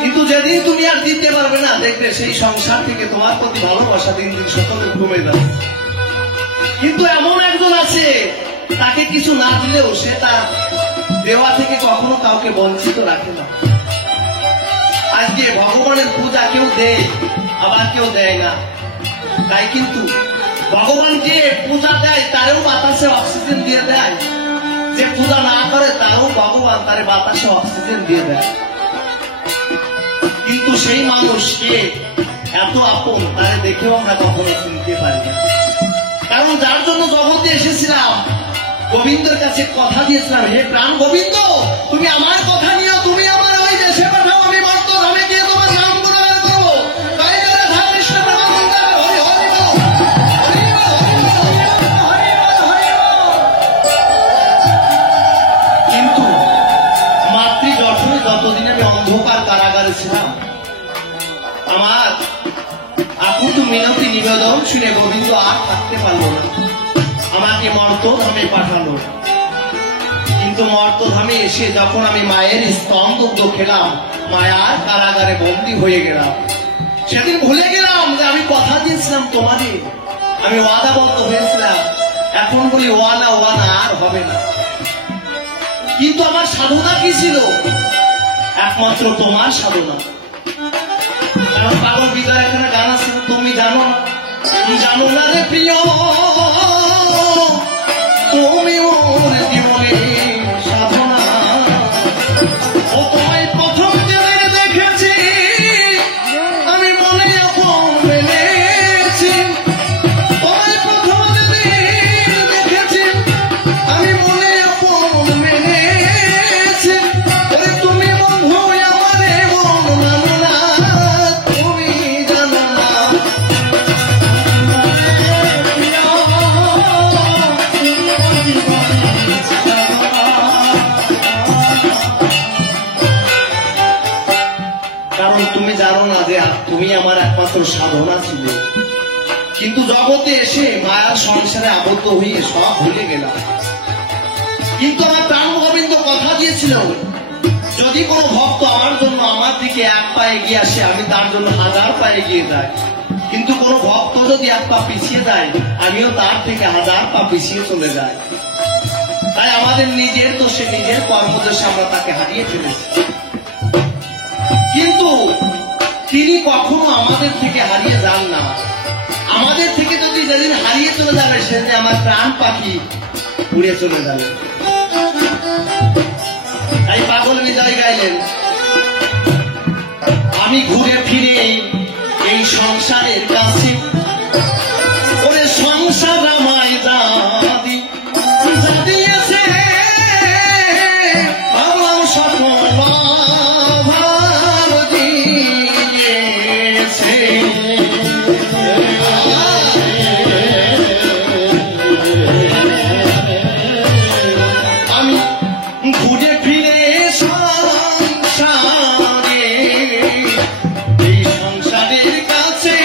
কিন্তু যেদিন তুমি আর দিতে পারবে না, দেখবে সেই সংসার থেকে তোমার প্রতি ভালোবাসা দিন দিন সকলে কমে যাবে। কিন্তু এমন একজন আছে, তাকে কিছু না দিলেও সে তার দেওয়া থেকে কখনো কাউকে বঞ্চিত রাখে না। আজকে ভগবানের পূজা কেউ দেয়, আবার কেউ দেয় না। তাই কিন্তু ভগবান যে পূজা দেয় তারও বাতাসে অক্সিজেন দিয়ে দেয়, যে পূজা না করে তারও ভগবান তার বাতাসে অক্সিজেন দিয়ে দেয়। কিন্তু সেই মানুষকে এত আপন তারে দেখেও আমরা কখনো চিনতে পারি না। কারণ যার জন্য জগতে এসেছিলাম, গোবিন্দের কাছে কথা দিয়েছিলাম, হে প্রাণ গোবিন্দ, তুমি আমার কথা নিও, তুমি আমার ওই দেশে পাঠাও, আমি মর্ত ধামে গিয়ে তোমার নাম গুণগান করবো। তাই জন্য ধাম কৃষ্ণ প্রেমানন্দে হরি হরি বল, হরি বল, হরি বল, হরি বল। কিন্তু মাতৃ জঠরে যতদিন আমি অন্ধকার কারাগারে ছিলাম, আমার আকুত মিনতি নিবেদন শুনে গোবিন্দ আর থাকতে পারলো না, আমাকে মর্তধামে পাঠালো। কিন্তু মর্তধামে এসে যখন আমি মায়ের স্তনদুগ্ধ খেলাম, মায়ার কারাগারে বন্দী হয়ে গেলাম। সেদিন ভুলে গেলাম যে আমি কথা দিয়েছিলাম তোমাদের, আমি ওয়াদাবদ্ধ হয়েছিলাম। এখন বলি ওয়ানা ওয়ানা আর হবে না। কিন্তু আমার সাধনা কি ছিল? একমাত্র তোমার সাধনা। কারণ পাগল বিজয় এখানে গান আছে, তুমি জানো না, জানো না রে প্রিয়, তুমি ওর জীবনে সাধনা। ও তোমায় প্রথম যেদিন দেখেছি, আমি মনে আপন মেনেছি। তোমায় প্রথম যেদিন দেখেছি, আমি মনে আপন মেনেছি। ওরে তুমি বন্ধু আমারে মন মানো না, তুমি জানো না। কারণ তুমি জানো না যে তুমি আমার একমাত্র সাধনা ছিল। কিন্তু জগতে এসে মায়ার সংসারে আবদ্ধ হয়ে সব ভুলে গেলাম। কিন্তু আমার প্রাণ গোবিন্দ কথা দিয়েছিল, যদি কোনো ভক্ত আমার জন্য আমার দিকে এক পা এগিয়ে আসে, আমি তার জন্য 1000 পা এগিয়ে যাই। কিন্তু কোনো ভক্ত যদি এক পা পিছিয়ে যায়, আমিও তার থেকে 1000 পা পিছিয়ে চলে যাই। তাই আমাদের নিজের দোষে, নিজের কর্মদোষে আমরা তাকে হারিয়ে ফেলেছি। কিন্তু তিনি কখনো আমাদের থেকে হারিয়ে যান না। আমাদের থেকে যদি যেদিন হারিয়ে চলে যাবে, সেদিন আমার প্রাণ পাখি উড়ে চলে যাবে। তাই পাগল বিজয় গাইলেন, আমি ঘুরে ফিরে এই সংসারের কাছে, ওরে সংসার আমায় দাদি দিয়েছে, আমার সকল ভার দিয়েছে। আমি ঘুরে ফিরে সংসারে, এই সংসারের কাছে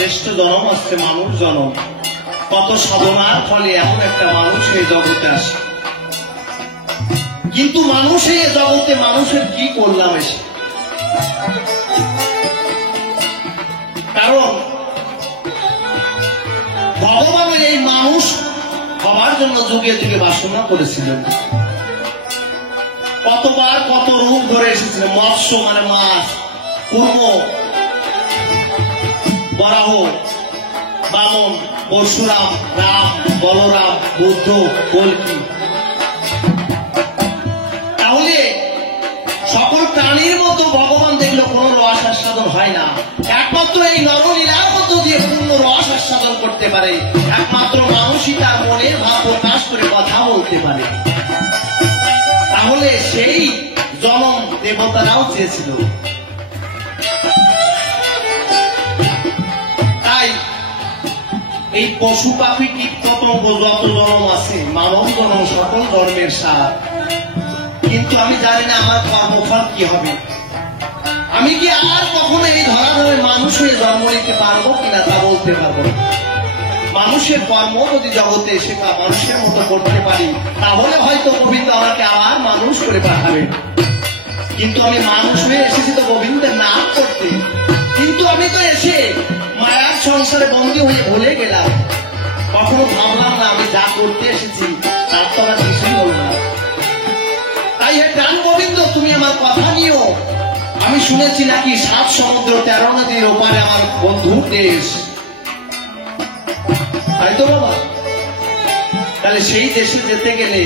শ্রেষ্ঠ জনম আসছে মানুষ জনম। কত সাধনার ফলে এমন একটা মানুষ এই জগতে আসে, কিন্তু মানুষ এই জগতে মানুষের কি করলাম এসে? কারণ ভগবানের এই মানুষ হওয়ার জন্য যুগে যুগে বাসনা করেছিলেন। কতবার কত রূপ ধরে এসেছিলেন। মৎস্য মানে মাছ, কুর্ম, বরাহ, বামন, পরশুরাম, রাম, বলরাম, বুদ্ধ, কল্কি। তাহলে সকল প্রাণীর মতো ভগবান দেখলো কোন রস আস্বাদন হয় না। একমাত্র এই নরলীলার মধ্য দিয়ে পূর্ণ রস আস্বাদন করতে পারে। একমাত্র মানুষই তার মনের ভাব প্রকাশ করে কথা বলতে পারে। তাহলে সেই জনম দেবতারাও চেয়েছিল। তাই এই পশু পাখি কীট পতঙ্গ যত জনম আছে, মানব জনম সকল জন্মের সার। কিন্তু আমি জানি না আমার কর্মফল কি হবে। আমি কি আর কখনো এই ধরাধামে মানুষ হয়ে জন্ম নিতে পারবো কিনা তা বলতে পারবো না। মানুষের কর্ম যদি জগতে এসে মানুষের মতো করতে পারি, তাহলে হয়তো গোবিন্দ আমাকে আবার মানুষ করে পাঠাবে। কিন্তু আমি মানুষ হয়ে এসেছি তো গোবিন্দের নাম করতে, কিন্তু আমি তো এসে মায়ার সংসারে বন্দী হয়ে ভুলে গেলাম। কখনো ভাবলাম না আমি যা করতে এসেছি তার তো আমার কিছুই হল না। তাই হে প্রাণ গোবিন্দ, তুমি আমার কথা নিও। আমি শুনেছি নাকি 7 সমুদ্র 13 নদীর ওপারে আমার বন্ধুর দেশ, তাই তো বাবা? তাহলে সেই দেশে যেতে গেলে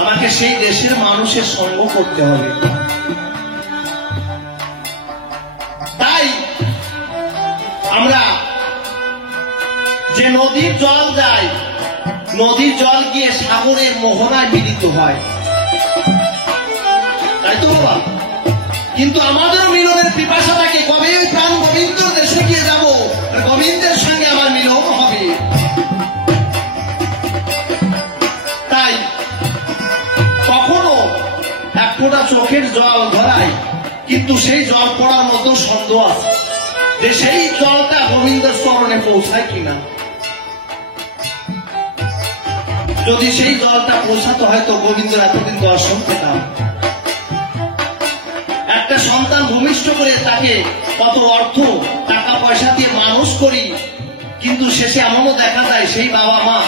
আমাকে সেই দেশের মানুষের সঙ্গ করতে হবে। তাই আমরা যে নদীর জল যায়, নদীর জল গিয়ে সাগরের মোহনায় মিলিত হয়, তাই তো বাবা? কিন্তু আমাদেরও মিলনের পিপাসা থাকে, কবে ওই প্রাণ গোবিন্দর দেশে গিয়ে যাব, গোবিন্দের সঙ্গে আমার মিলন হবে। তাই কখনো এক ফোঁটা চোখের জল ধরাই, কিন্তু সেই জল পড়ার মতো সন্দেহ আছে যে সেই জলটা গোবিন্দের চরণে পৌঁছায় কিনা। যদি সেই জলটা পৌঁছাতো হয়তো গোবিন্দ এতদিন দর্শন পেতাম। একটা সন্তান ভূমিষ্ঠ করে তাকে কত অর্থ টাকা পয়সা দিয়ে মানুষ করি, কিন্তু শেষে এমনও দেখা যায় সেই বাবা মা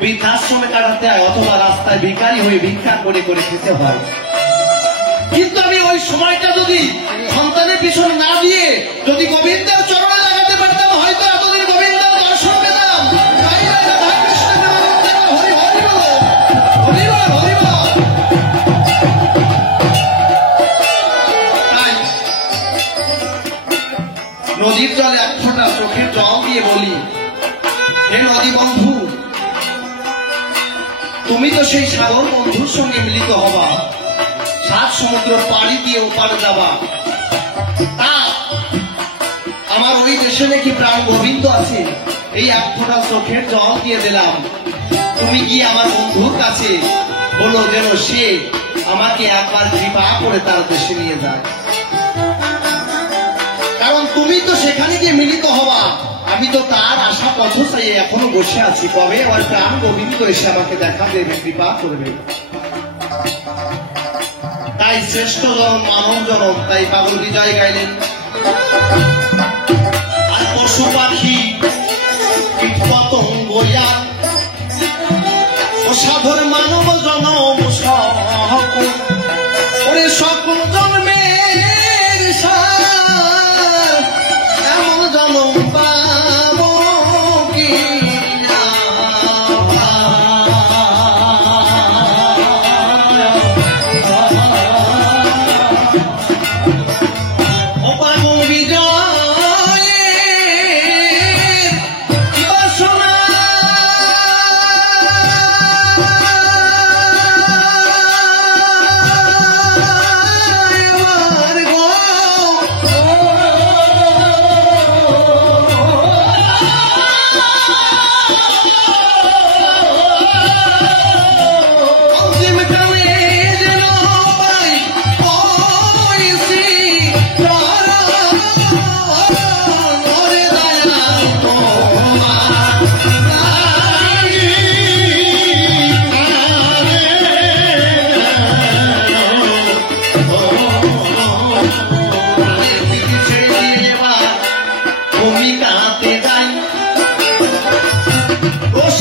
বৃদ্ধাশ্রমে কাটাতে হয়, অথবা রাস্তায় ভিখারি হয়ে ভিক্ষা করে করে খেতে হয়। কিন্তু আমি ওই সময়টা যদি সন্তানের পিছনে না দিয়ে যদি গোবিন্দের চরণে লাগাতে পারতাম, হয়তো এতদিন গোবিন্দের দর্শন পেতাম। নদীর জলে এক ফোঁটা চোখের জল দিয়ে বলি, হে নদী বন্ধু, তুমি তো সেই সাগর বন্ধুর সঙ্গে মিলিত হবা, 7 সমুদ্র পাড়ি দিয়ে ওপারে যাবা। আমার ওই দেশে নাকি প্রাণ গোবিন্দ আছে, এই এক ফোঁটা চোখের জল দিয়ে দিলাম। তুমি গিয়ে আমার বন্ধুর কাছে বলো যেন সে আমাকে একবার কৃপা করে তার দেশে নিয়ে যায়। কারণ তুমি তো সেখানে গিয়ে মিলিত হবা, আমি তো তার আশা পথ চাই এখনো বসে আছি, কবে আমার প্রাণ গোবিন্দ এসে আমাকে দেখা দেবে, কৃপা করবে। তাই শ্রেষ্ঠ জনম মানব জনম, তাই পাগল বিজয় গাইলেন। আর পশু পাখি কীট পতঙ্গ ও সাধর মানব জনম সকল, ওরে সকল জন্মের সার, এমন জনম পাবো কিনা। ও পাগল বিজয়ের বাসনা আমার গো,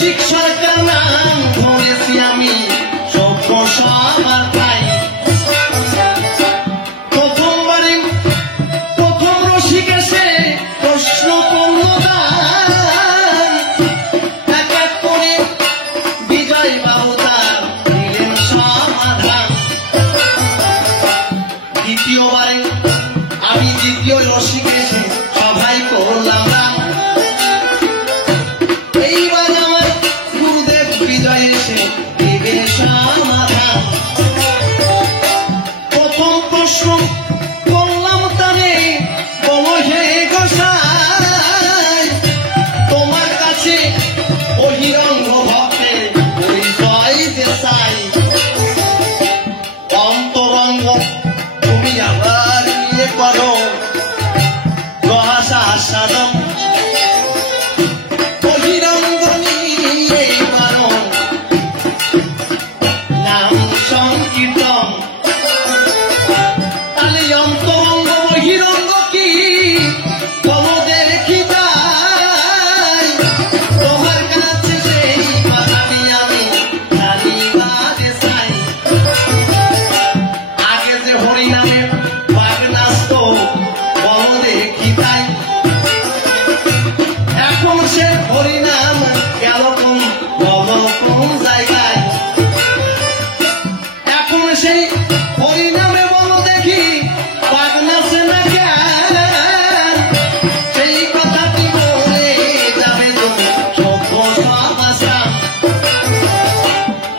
রসিক সরকার নাম ধরেছি আমি সভ্য সবার ভাই। প্রথম রসিক এসে প্রশ্ন করল দান, এক এক করে বিজয় বাবু তার দিলেন সমাধান। দ্বিতীয়বারে আমি দ্বিতীয় রসিক এসে সবাই করলাম দান। এইবার আমার গুরুদেব বিজয় এসে দেবে সমাধান। প্রথম প্রশ্ন করলাম তারে, বলো হে গোসাই, তোমার কাছে বহিরঙ্গ ভক্তের পরিচয় যে চাই। অন্তরঙ্গ তুমি আবার নিয়ে করো রহস্য সাধন, বহিরঙ্গ নিয়ে করো নাম সংকীর্তন। তাহলে অন্তরঙ্গ বহিরঙ্গ কি বলো দেখি তাই, তোমার কাছে সেই কথাটি আমি জানিবারে চাই। আগে যে হরিনামে বাঘ নাচত বলো দেখি তাই, এখন সে হরিনাম গেল কোন বলো কোন জায়গায়। এখন সেই হরিনামে বলো দেখি বাঘ নাচে না কেন, সেই কথাটি বলে যাবে তুমি সভ্য সমাচার।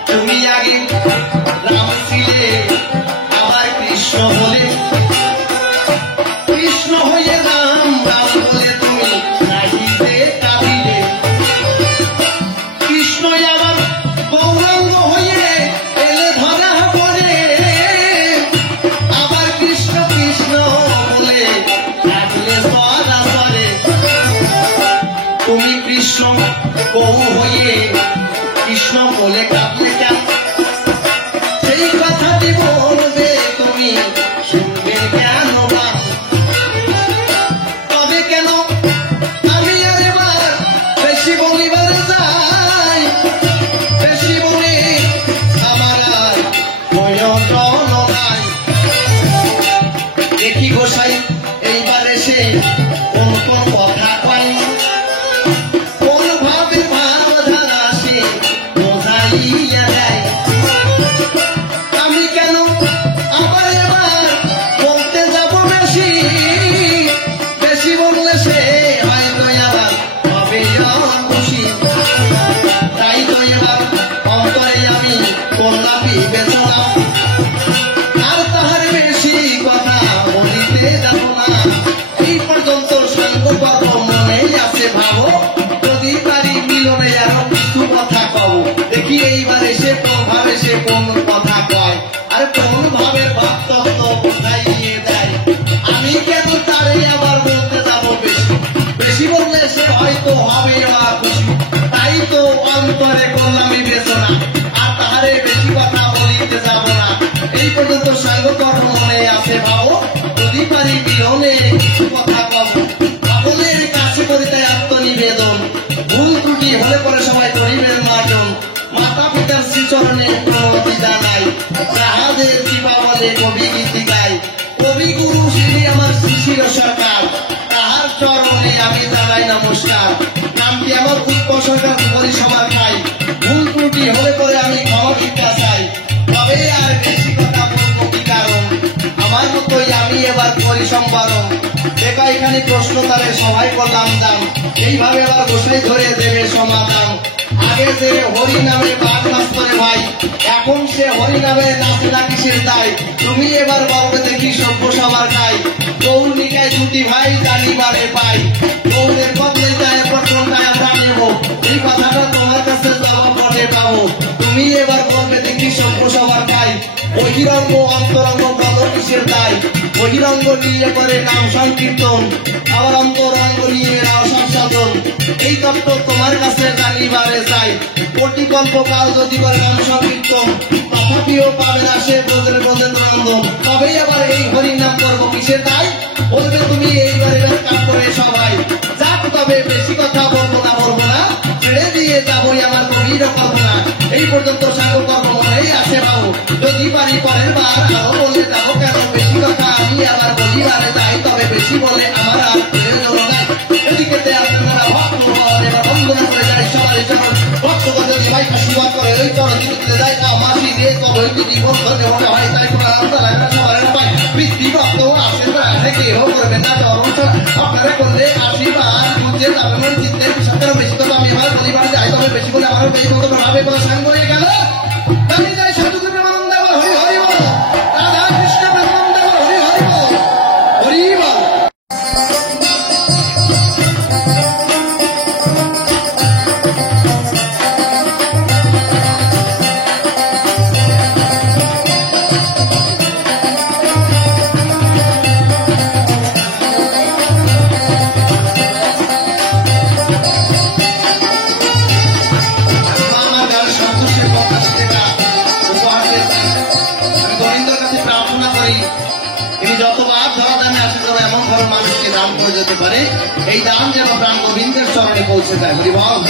তুমি আগে রাম ছিলে আবার কৃষ্ণ বলে, কৃষ্ণ হয়ে রাম রাম বলে তুমি নাহিতে কাঁদিলে। কৃষ্ণ আবার গৌরাঙ্গ হয়ে এলে ধরা পড়ে, আবার কৃষ্ণ কৃষ্ণ বলে ডাকলে সরাসরে। তুমি কৃষ্ণ গৌ হয়ে কৃষ্ণ বলে কাঁদলে কেন, সেই কথাটি বলবে তুমি শুনবে কেন বা। তবে কেন আমি আর এবার বেশি বলিবার যাই, বেশি বলে আমার আর প্রয়োজন নাই। দেখি গোসাই এইবার এসে কোন কোন কথা পাই, কোন ভাবে ভাবধারা সে বোঝাইয়া দেয়। আমি কেন আবার এবার বলতে যাব বেশি, বেশি বললে সে হয়তো আবার হবে খুশি। তাই তো এবার অন্তরে আমি করলাম বিবেচনা, আর তাহার বেশি কথা বলিতে যাব না। এই পর্যন্ত সংকল্প মনে আছে ভাবো, যদি পারি মিলনে আরো কিছু কথা কব। দেখি এইবার এসে কোন ভাবে সে কোন কথা কয়, আর কোন ভাবের ভাব তত্ত্ব কোথায় নিয়ে দেয়। আমি কেন তারে আবার বলতে যাব বেশি, বেশি বললে সে হয়তো হবে আবার খুশি। তাই তো অন্তরে করলাম বিবেচনা, আর তাহারে বেশি কথা বলিতে যাব না। এই পর্যন্ত সাঙ্গকর্ম মনে আছে ভাবো, যদি পারি মিলনে কিছু কথা কব। সকলের কাছে করিতে আত্মনিবেদন, ভুল ত্রুটি হলে পরে সবাই করিবেন মার্জন। মাতা পিতার শ্রীচরণে প্রণতি জানাই, যাহাদের কৃপা বলে কবি গীতি গাই। কবি গুরু শ্রী আমার শিশির সরকার, তাহার চরণে আমি জানাই নমস্কার। নামটি আমার উৎকর্ষ সরকার পরিসভা খাই, ভুল ত্রুটি হলে পরে আমি ক্ষমা ভিক্ষা চাই। তবে আর বেশি কথা বলবো কি কারণ, আমার মতোই আমি এবার পরিসম্বারণ। দেখা এখানে প্রশ্ন তারে সবাই করলাম দাম, এইভাবে আবার গোসাই ধরে দেবে সমাধান। আগে যে হরি নামে বাঘ নাচত রে ভাই, এখন সে হরি নামে নাচে না কিসের দায়। তুমি এবার বলবে দেখি সভ্য সবার খাই, গৌর নিকায় দুটি ভাই জানিবারে পাই। গৌরের বদলে যায় কোনটায় আমরা নেব, এই কথাটা তোমার কাছে জবাব বলে পাবো। তুমি এবার বলবে দেখি সভ্য সবার খাই, বহিরঙ্গ অন্তরঙ্গ বলো কিসের দায়। বহিরঙ্গ নিয়ে করে নাম সংকীর্তন, আবার অন্তরঙ্গ নিয়ে রস সাধন। এই তত্ত্ব তোমার কাছে জানিবারে চাই। কোটি কল্প কাল যদি করে নাম সংকীর্তন, তথাপিও পাবে না সে ব্রজের ব্রজেন্দ্রনন্দন। তবেই আবার এই হরির নাম করবো কিসের দায়, বলবে তুমি এইবারে কাজ করে সবাই। যাক তবে বেশি কথা বলবো না, ছেড়ে দিয়ে যাবোই আমার বাহিরও করবো না। এই পর্যন্ত সাঙ্গ কর্ম মনেই আছে বাবু, যদি পারি পরের বার আরো বলে যাবো কেন বেশি কথা আমি আবার বলিবারে যাই, তবে বেশি বলে আমার আর প্রয়োজন নাই। এদিকে আপনারা ভক্ত এবার বন্ধনা করে যাই সবাই যখন ভক্তগণ যদি ভাই আশীর্বাদ করে ওই চরণে যাই মাসি দিয়ে কবই জীবন ধরে মনে হয় তাই সবার পাই বৃদ্ধি ভক্ত আসেন আসে কেউ করবেন না চরণ আপনারা করলে আশীর্বাদ বুঝে যাবেন চিন্তের সরকার বেশি কথা আমি আমার পরিবারে যাই, তবে বেশি বলে আমার বেশি মতো ভাবে কোনো সাং হয়ে গেল আমি যাই সাধু প্রেমানন্দ হরি হরি বল, রাধা কৃষ্ণ প্রেমানন্দ হরি হরি বল, হরি বল। যতবার ধরা দামে আসে তবে এমন ধরো মানুষকে দান করে যেতে পারে, এই দান যেন প্রাণ গোবিন্দের চরণে পৌঁছে যায়। হরি বল।